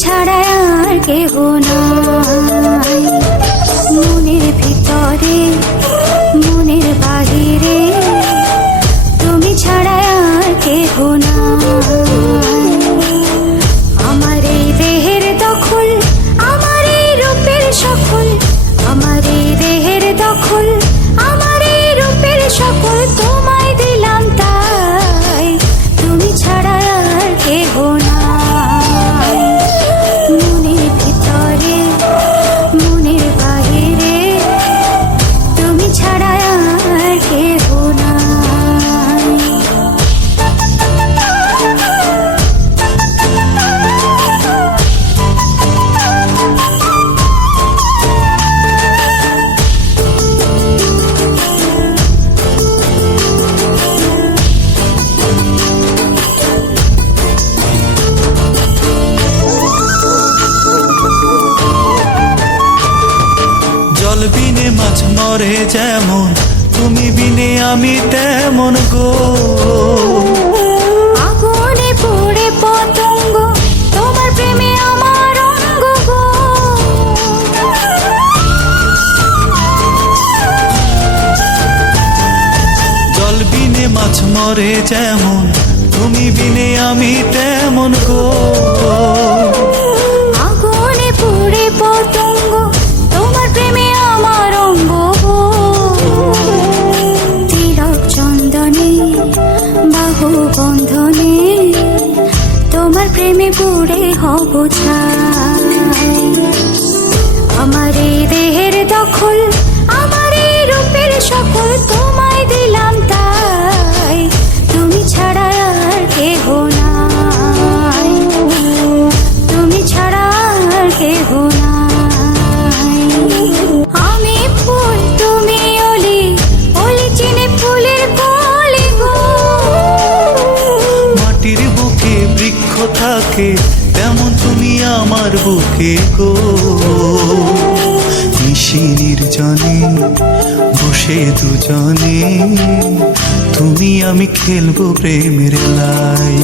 ছাড়া আর কেহ নাই। মনের ভিতরে মনের বাহিরে তুমি ছাড়া আর কেহ নাই। আমার এই দেহের দখল, আমার এই রূপের সকল, আমার এই দেহের দখল, আমার এই রূপের সকল তোমায় দিলাম তাই, তুমি ছাড়া আর কেহ নাই। মনের ভিতরে মনের বাহিরে তুমি ছাড়া আর কেহ নাই। জল বিনে মাছ মরে যেমন, তুমি বিনে আমি তেমন গো। আগুনে পড়ে পতঙ্গ, তোমার প্রেমে আমার অঙ্গ গো। জল বিনে মাছ মরে যেমন, তুমি বিনে আমি তেমন গো। আগুনে পড়ে পতঙ্গ, তোমার প্রেমে আমার অঙ্গ গো। তিলক চন্দনে বাহু বন্ধনে তোমার প্রেমে পড়ে হব ছাই। আমার এই দেহের দখল, আমার এই রূপের সকল তোমায় দিলাম তাই, তুমি ছাড়া আর কেহ নাই, তুমি ছাড়া আর কেহ নাই। আমি ফুল তুমি অলি, অলি চিনে ফুলের কলি গো। মাটির বুকে বৃক্ষ থাকে, তেমন তুমি আমার বুকে গো। নিশি নির্জনে বসে দুজনে, তুমি আমি খেলবো প্রেমের লাই।